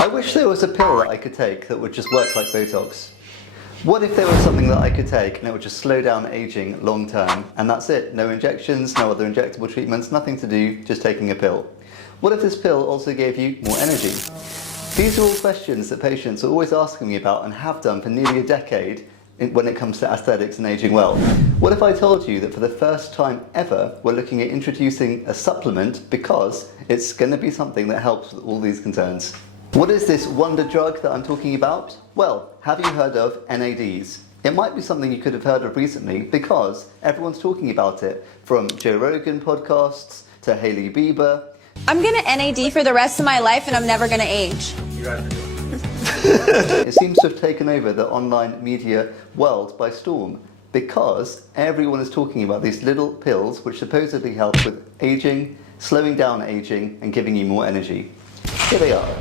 I wish there was a pill that I could take that would just work like Botox. What if there was something that I could take and it would just slow down aging long term, and that's it? No injections, no other injectable treatments, nothing to do, just taking a pill. What if this pill also gave you more energy? These are all questions that patients are always asking me about and have done for nearly a decade when it comes to aesthetics and aging well. What if I told you that for the first time ever, we're looking at introducing a supplement because it's going to be something that helps with all these concerns? What is this wonder drug that I'm talking about? Well, have you heard of NADs? It might be something you could have heard of recently because everyone's talking about it, from Joe Rogan podcasts to Hailey Bieber. I'm gonna NAD for the rest of my life and I'm never gonna age. It seems to have taken over the online media world by storm because everyone is talking about these little pills which supposedly help with aging, slowing down aging and giving you more energy. Here they are.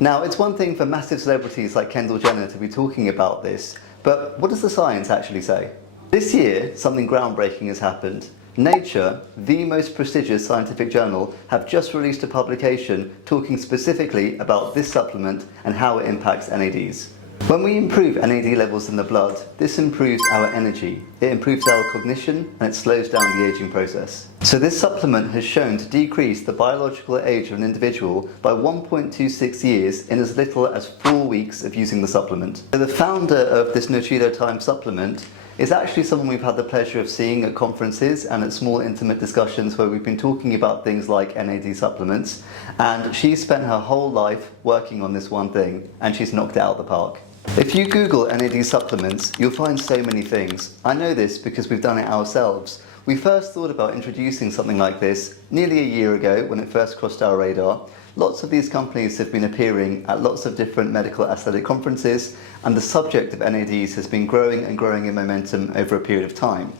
Now, it's one thing for massive celebrities like Kendall Jenner to be talking about this, but what does the science actually say? This year, something groundbreaking has happened. Nature, the most prestigious scientific journal, have just released a publication talking specifically about this supplement and how it impacts NADs. When we improve NAD levels in the blood, this improves our energy, it improves our cognition, and it slows down the aging process. So this supplement has shown to decrease the biological age of an individual by 1.26 years in as little as 4 weeks of using the supplement. So the founder of this Nuchido Time Supplement is actually someone we've had the pleasure of seeing at conferences and at small intimate discussions where we've been talking about things like NAD supplements, and she's spent her whole life working on this one thing and she's knocked it out of the park. If you Google NAD supplements, you'll find so many things. I know this because we've done it ourselves. We first thought about introducing something like this nearly a year ago when it first crossed our radar. Lots of these companies have been appearing at lots of different medical aesthetic conferences, and the subject of NADs has been growing and growing in momentum over a period of time.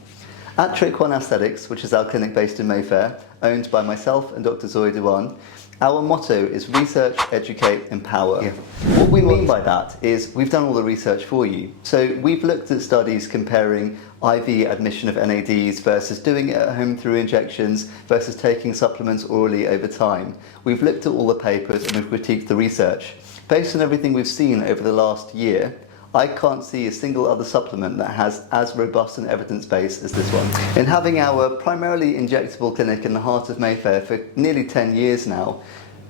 At Trick One Aesthetics, which is our clinic based in Mayfair, owned by myself and Dr. Zoe Dewan, our motto is research, educate, empower. Yeah. What we mean by that is we've done all the research for you. So we've looked at studies comparing IV admission of NADs versus doing it at home through injections versus taking supplements orally over time. We've looked at all the papers and we've critiqued the research. Based on everything we've seen over the last year, I can't see a single other supplement that has as robust an evidence base as this one. In having our primarily injectable clinic in the heart of Mayfair for nearly 10 years now,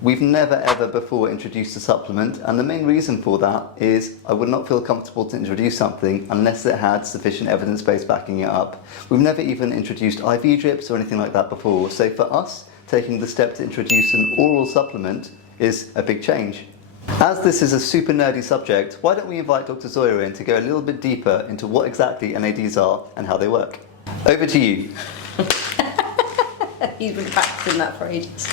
we've never ever before introduced a supplement, and the main reason for that is I would not feel comfortable to introduce something unless it had sufficient evidence base backing it up. We've never even introduced IV drips or anything like that before, so for us, taking the step to introduce an oral supplement is a big change. As this is a super nerdy subject, why don't we invite Dr. Zoya in to go a little bit deeper into what exactly NADs are and how they work. Over to you. He's been practicing that for ages.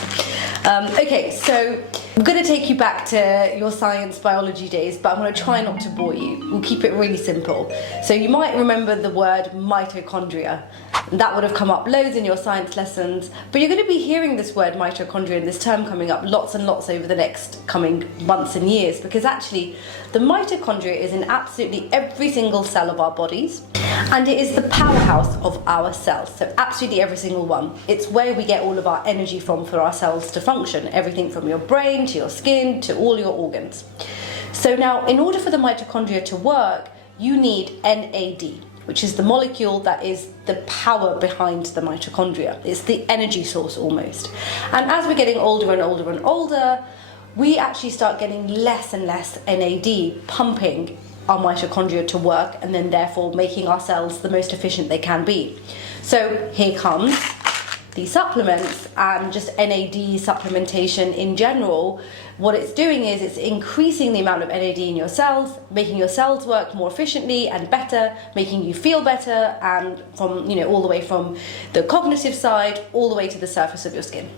Okay, so I'm going to take you back to your science biology days, but I'm going to try not to bore you. We'll keep it really simple. So you might remember the word mitochondria. That would have come up loads in your science lessons, but you're going to be hearing this word mitochondria and this term coming up lots and lots over the next coming months and years, because actually the mitochondria is in absolutely every single cell of our bodies, and it is the powerhouse of our cells, so absolutely every single one. It's where we get all of our energy from for our cells to function, everything from your brain to your skin to all your organs. So now, in order for the mitochondria to work, you need NAD, which is the molecule that is the power behind the mitochondria. It's the energy source almost. And as we're getting older and older and older, we actually start getting less and less NAD pumping our mitochondria to work, and then therefore making our cells the most efficient they can be. So here comes the supplements and just NAD supplementation in general. What it's doing is it's increasing the amount of NAD in your cells, making your cells work more efficiently and better, making you feel better, and from, you know, all the way from the cognitive side all the way to the surface of your skin.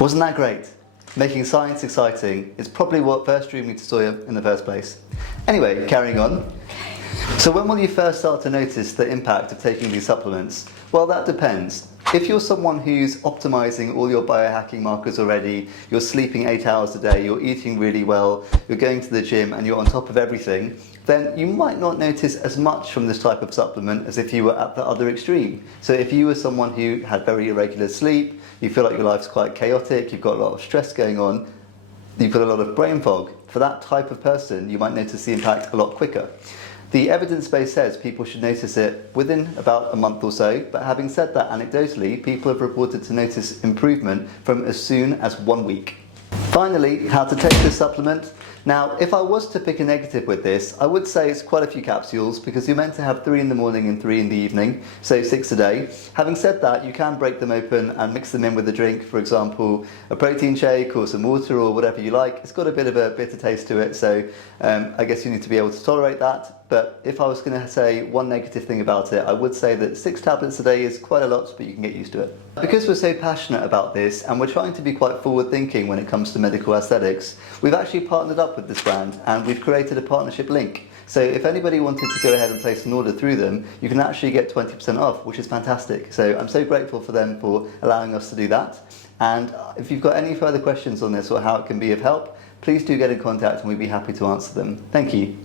Wasn't that great? Making science exciting is probably what first drew me to soya in the first place. Anyway, carrying on. So when will you first start to notice the impact of taking these supplements? Well, that depends. If you're someone who's optimizing all your biohacking markers already, you're sleeping 8 hours a day, you're eating really well, you're going to the gym and you're on top of everything, then you might not notice as much from this type of supplement as if you were at the other extreme. So if you were someone who had very irregular sleep, you feel like your life's quite chaotic, you've got a lot of stress going on, you've got a lot of brain fog, for that type of person, you might notice the impact a lot quicker. The evidence base says people should notice it within about a month or so, but having said that, anecdotally, people have reported to notice improvement from as soon as 1 week. Finally, how to take this supplement. Now, if I was to pick a negative with this, I would say it's quite a few capsules because you're meant to have 3 in the morning and 3 in the evening, so 6 a day. Having said that, you can break them open and mix them in with a drink, for example, a protein shake or some water or whatever you like. It's got a bit of a bitter taste to it, so I guess you need to be able to tolerate that. But if I was going to say one negative thing about it, I would say that 6 tablets a day is quite a lot, but you can get used to it. Because we're so passionate about this and we're trying to be quite forward thinking when it comes to medical aesthetics, we've actually partnered up with this brand and we've created a partnership link. So if anybody wanted to go ahead and place an order through them, you can actually get 20% off, which is fantastic. So I'm so grateful for them for allowing us to do that. And if you've got any further questions on this or how it can be of help, please do get in contact and we'd be happy to answer them. Thank you.